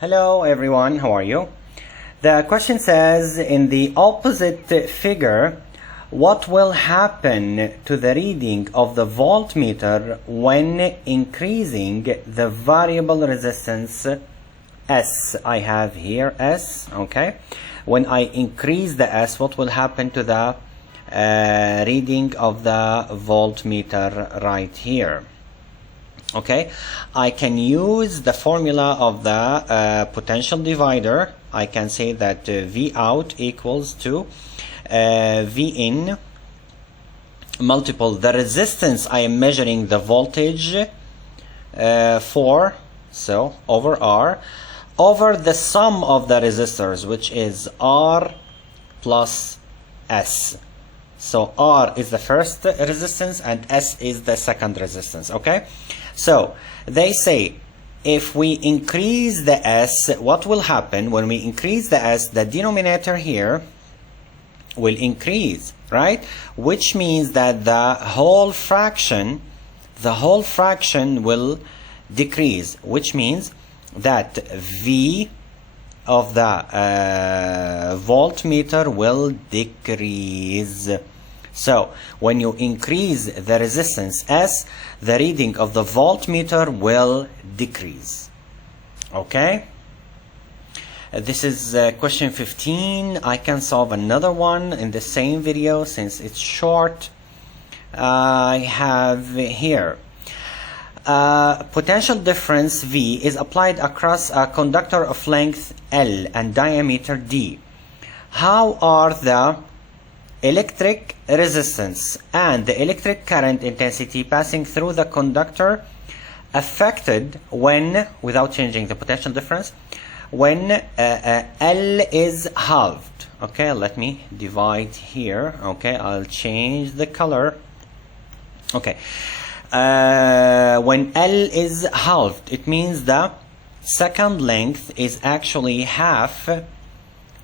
Hello everyone, how are you? The question says, in the opposite figure, what will happen to the reading of the voltmeter when increasing the variable resistance S? I have here S, okay? When I increase the S, what will happen to the reading of the voltmeter right here? Okay, I can use the formula of the potential divider. I can say that V out equals to V in multiple the resistance I am measuring the voltage for, so over R, over the sum of the resistors, which is R plus S. So R is the first resistance and S is the second resistance, okay? So they say if we increase the S, what will happen when we increase the S? The denominator here will increase, right? Which means that the whole fraction will decrease, which means that V of the voltmeter will decrease. So when you increase the resistance S, the reading of the voltmeter will decrease. Okay? This is question 15. I can solve another one in the same video since it's short. I have here potential difference V is applied across a conductor of length L and diameter D. How are the electric resistance and the electric current intensity passing through the conductor affected when, without changing the potential difference, when L is halved? Okay, let me divide here. Okay, I'll change the color. Okay, when L is halved, it means the second length is actually half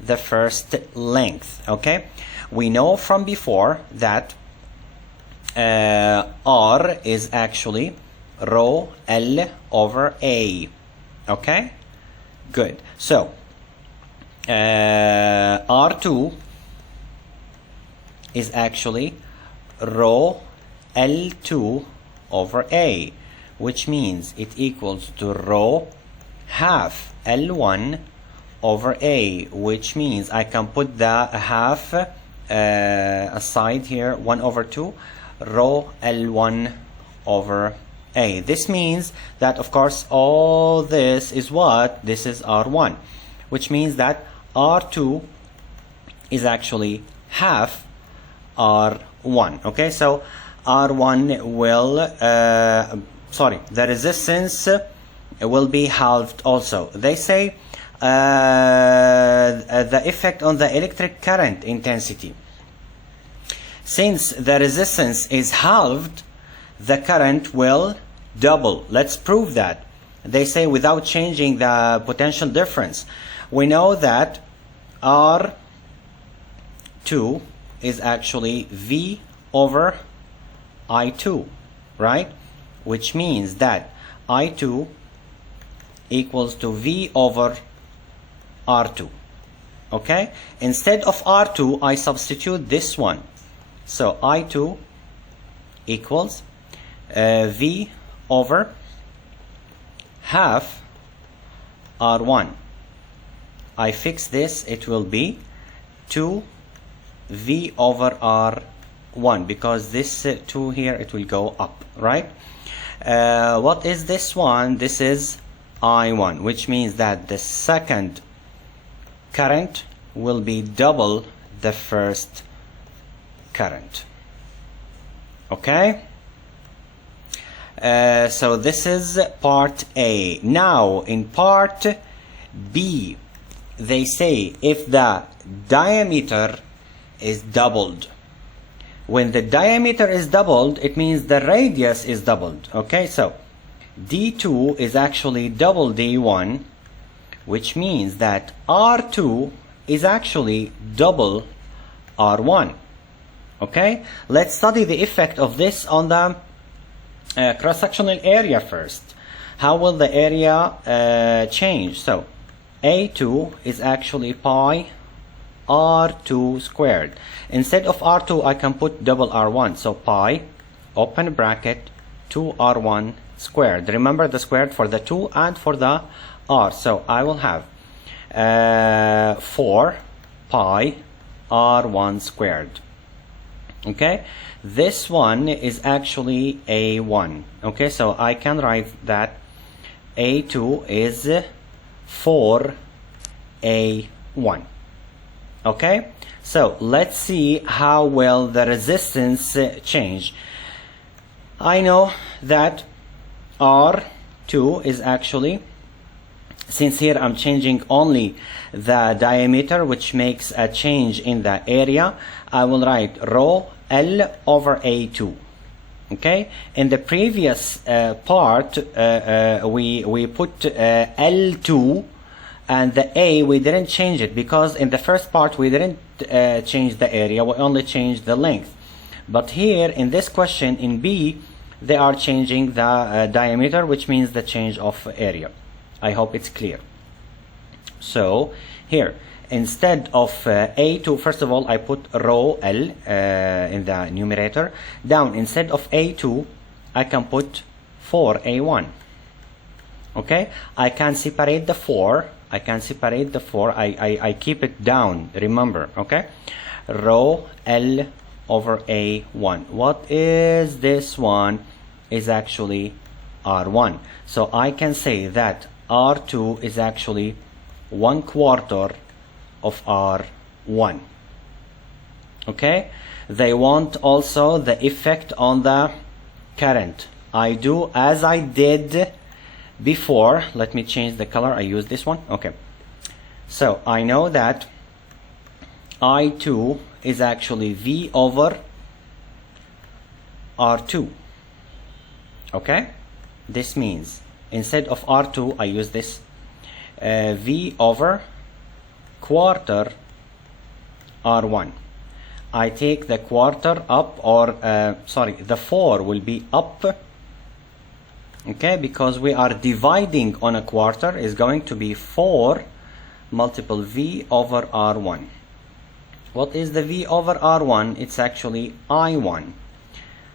the first length. Okay, we know from before that R is actually rho L over A. Okay, good. So R2 is actually rho L2 over A, which means it equals to rho half L1 over A, which means I can put the half aside here, 1 over 2, rho L1 over A. This means that, of course, all this is what? This is R1, which means that R2 is actually half R1. Okay, so R1 will, the resistance will be halved also. They say the effect on the electric current intensity. Since the resistance is halved, the current will double. Let's prove that. They say without changing the potential difference. We know that R2 is actually V over I2, right? Which means that I2 equals to V over R2. Okay, instead of R2 I substitute this one, so I2 equals V over half R1. I fix this, it will be 2 V over R1, because this 2 here, it will go up, right? What is this one? This is I1, which means that the second current will be double the first current. Okay, so this is part A. Now in part B, they say if the diameter is doubled. When the diameter is doubled, it means the radius is doubled. Okay, so D2 is actually double D1, which means that R2 is actually double R1. Okay, let's study the effect of this on the cross-sectional area first. How will the area change? So A2 is actually pi R2 squared. Instead of R2 I can put double R1, so pi open bracket 2R1 squared. Remember the squared for the 2 and for the R, so I will have 4 pi R1 squared. Okay, this one is actually A1. Okay, so I can write that A2 is 4A1. Okay, so let's see how will the resistance change. I know that R2 is actually, since here I'm changing only the diameter, which makes a change in the area, I will write rho L over A2. Okay, in the previous part we put L2 and the A we didn't change it, because in the first part we didn't change the area, we only changed the length. But here in this question in B they are changing the diameter, which means the change of area. I hope it's clear. So here instead of A2, first of all I put rho L in the numerator. Down, instead of A2 I can put 4A1. Okay, I can separate the 4. I keep it down, remember. Okay, rho L over A1. What is this one? Is actually R1. So I can say that R2 is actually 1/4 of R1. Okay, they want also the effect on the current. I do as I did before. Let me change the color. I use this one. Okay, so I know that I2 is actually V over R2. Okay, this means instead of R2 I use this V over quarter R1. I take the quarter up, or the 4 will be up. Okay, because we are dividing on a quarter, is going to be 4 multiple V over R1. What is the V over R1? It's actually I1.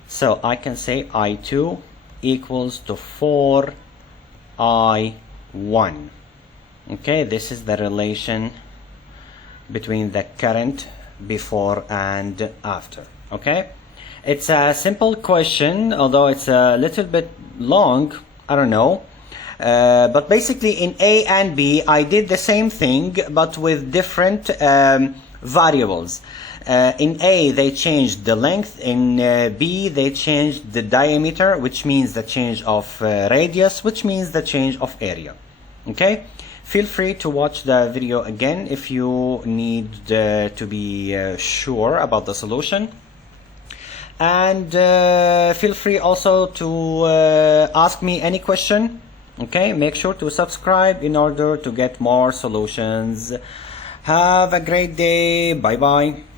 So I can say I2 equals to 4 I1. Okay, this is the relation between the current before and after. Okay, it's a simple question, although it's a little bit long, I don't know, but basically in A and B I did the same thing but with different variables. In A they changed the length, in B they changed the diameter, which means the change of radius, which means the change of area. Okay, feel free to watch the video again if you need to be sure about the solution, and feel free also to ask me any question. Okay, make sure to subscribe in order to get more solutions. Have a great day. Bye bye.